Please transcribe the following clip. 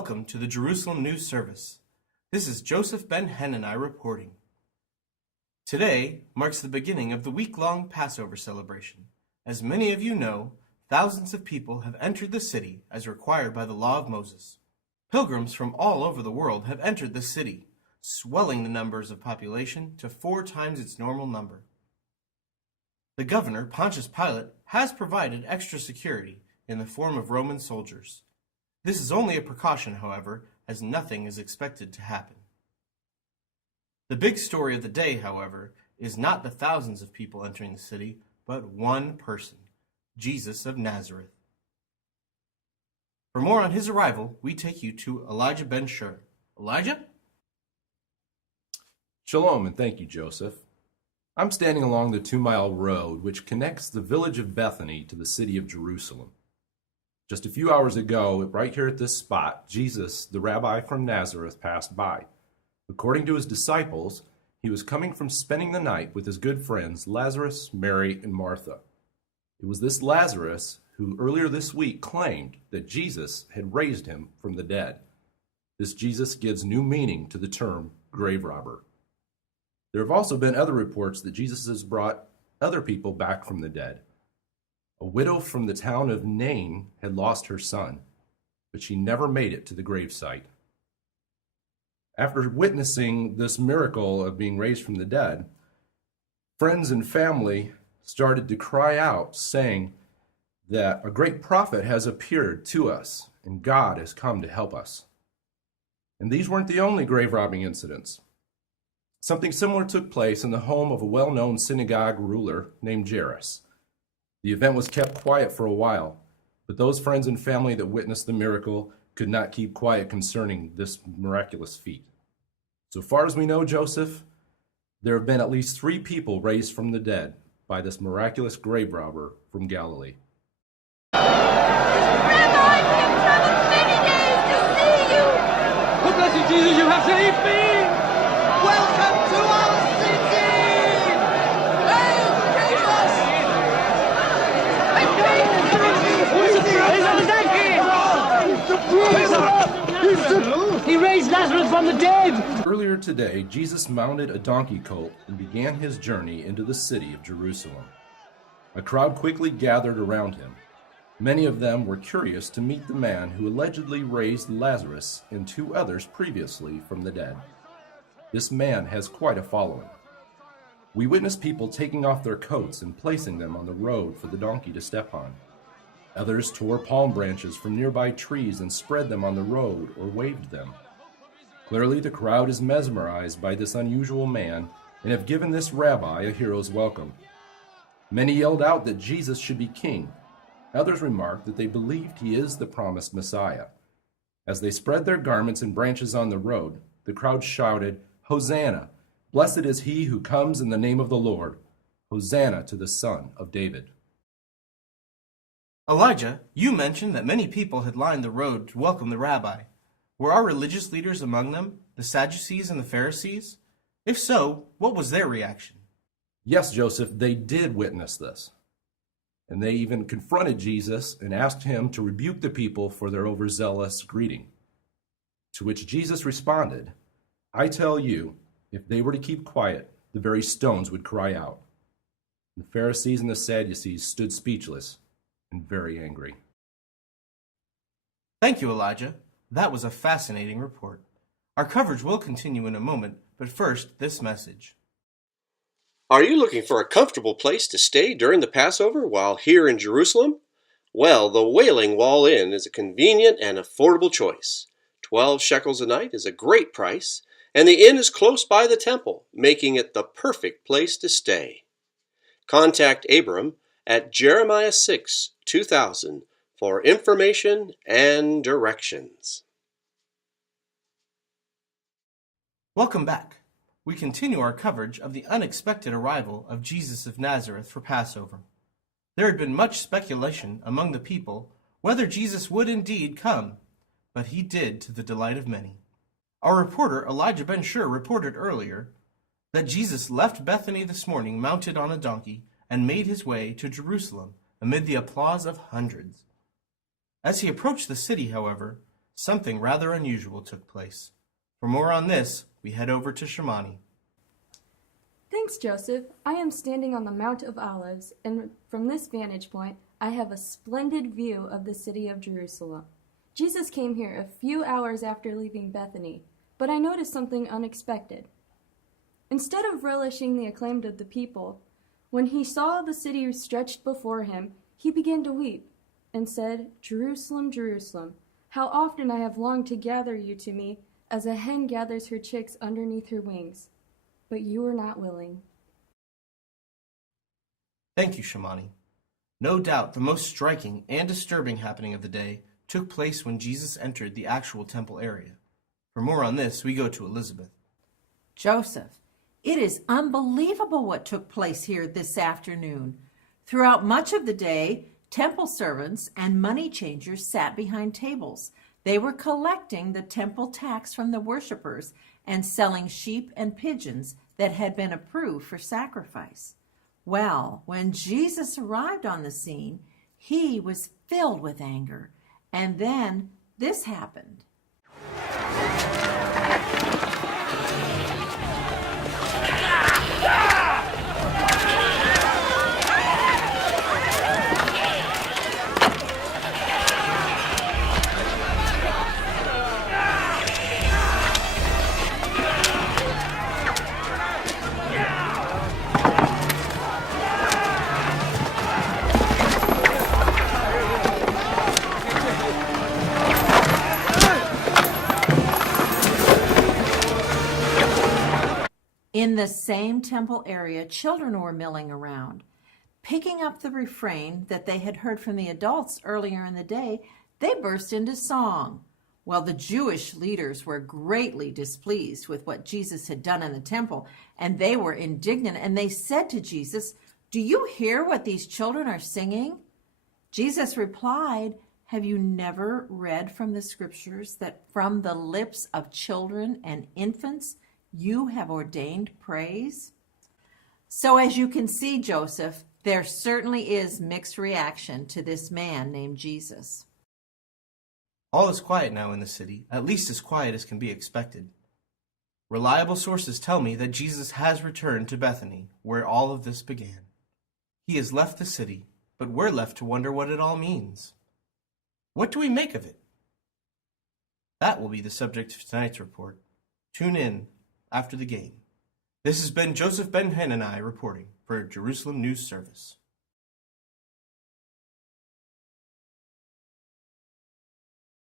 Welcome to the Jerusalem News Service. This is Joseph Ben Hanani reporting. Today marks the beginning of the week-long Passover celebration. As many of you know, thousands of people have entered the city as required by the law of Moses. Pilgrims from all over the world have entered the city, swelling the numbers of population to 4 times its normal number. The governor, Pontius Pilate, has provided extra security in the form of Roman soldiers. This is only a precaution, however, as nothing is expected to happen. The big story of the day, however, is not the thousands of people entering the city, but one person, Jesus of Nazareth. For more on his arrival, we take you to Elijah Ben Shur. Elijah? Shalom, and thank you, Joseph. I'm standing along the 2-mile road which connects the village of Bethany to the city of Jerusalem. Just a few hours ago, right here at this spot, Jesus, the rabbi from Nazareth, passed by. According to his disciples, he was coming from spending the night with his good friends Lazarus, Mary, and Martha. It was this Lazarus who earlier this week claimed that Jesus had raised him from the dead. This Jesus gives new meaning to the term grave robber. There have also been other reports that Jesus has brought other people back from the dead. A widow from the town of Nain had lost her son, but she never made it to the gravesite. After witnessing this miracle of being raised from the dead, friends and family started to cry out, saying that a great prophet has appeared to us, and God has come to help us. And these weren't the only grave robbing incidents. Something similar took place in the home of a well-known synagogue ruler named Jairus. The event was kept quiet for a while, but those friends and family that witnessed the miracle could not keep quiet concerning this miraculous feat. So far as we know, Joseph, there have been at least 3 people raised from the dead by this miraculous grave robber from Galilee. Rabbi, we have traveled many days to see you! Oh, blessed Jesus, you have saved me! Welcome to our city! Hey, Jesus! He raised Lazarus from the dead! Earlier today, Jesus mounted a donkey colt and began his journey into the city of Jerusalem. A crowd quickly gathered around him. Many of them were curious to meet the man who allegedly raised Lazarus and 2 others previously from the dead. This man has quite a following. We witnessed people taking off their coats and placing them on the road for the donkey to step on. Others tore palm branches from nearby trees and spread them on the road or waved them. Clearly, the crowd is mesmerized by this unusual man and have given this rabbi a hero's welcome. Many yelled out that Jesus should be king. Others remarked that they believed he is the promised Messiah. As they spread their garments and branches on the road, the crowd shouted, "Hosanna! Blessed is he who comes in the name of the Lord. Hosanna to the Son of David." Elijah, you mentioned that many people had lined the road to welcome the rabbi. Were our religious leaders among them, the Sadducees and the Pharisees? If so, what was their reaction? Yes, Joseph, they did witness this. And they even confronted Jesus and asked him to rebuke the people for their overzealous greeting. To which Jesus responded, "I tell you, if they were to keep quiet, the very stones would cry out." The Pharisees and the Sadducees stood speechless and very angry. Thank you, Elijah. That was a fascinating report. Our coverage will continue in a moment, but first, this message. Are you looking for a comfortable place to stay during the Passover while here in Jerusalem? Well, the Wailing Wall Inn is a convenient and affordable choice. 12 shekels a night is a great price, and the inn is close by the temple, making it the perfect place to stay. Contact Abram at Jeremiah 6, 2000 for information and directions. Welcome back. We continue our coverage of the unexpected arrival of Jesus of Nazareth for Passover. There had been much speculation among the people whether Jesus would indeed come, but he did to the delight of many. Our reporter Elijah Ben Shur reported earlier that Jesus left Bethany this morning mounted on a donkey and made his way to Jerusalem amid the applause of hundreds. As he approached the city, however, something rather unusual took place. For more on this, we head over to Shimani. Thanks, Joseph. I am standing on the Mount of Olives, and from this vantage point, I have a splendid view of the city of Jerusalem. Jesus came here a few hours after leaving Bethany, but I noticed something unexpected. Instead of relishing the acclaim of the people, when he saw the city stretched before him, he began to weep and said, "Jerusalem, Jerusalem, how often I have longed to gather you to me as a hen gathers her chicks underneath her wings, but you were not willing." Thank you, Shimani. No doubt the most striking and disturbing happening of the day took place when Jesus entered the actual temple area. For more on this, we go to Elizabeth. Joseph, it is unbelievable what took place here this afternoon. Throughout much of the day, temple servants and money changers sat behind tables. They were collecting the temple tax from the worshipers and selling sheep and pigeons that had been approved for sacrifice. Well, when Jesus arrived on the scene, he was filled with anger. And then this happened. In the same temple area, children were milling around. Picking up the refrain that they had heard from the adults earlier in the day, they burst into song. Well, the Jewish leaders were greatly displeased with what Jesus had done in the temple, and they were indignant, and they said to Jesus, "Do you hear what these children are singing?" Jesus replied, "Have you never read from the scriptures that from the lips of children and infants you have ordained praise?" So as you can see, Joseph, there certainly is mixed reaction to this man named Jesus. All is quiet now in the city, at least as quiet as can be expected. Reliable sources tell me that Jesus has returned to Bethany, where all of this began. He has left the city, but we're left to wonder what it all means. What do we make of it? That will be the subject of tonight's report. Tune in after the game. This has been Joseph Ben Hanani reporting for Jerusalem News Service.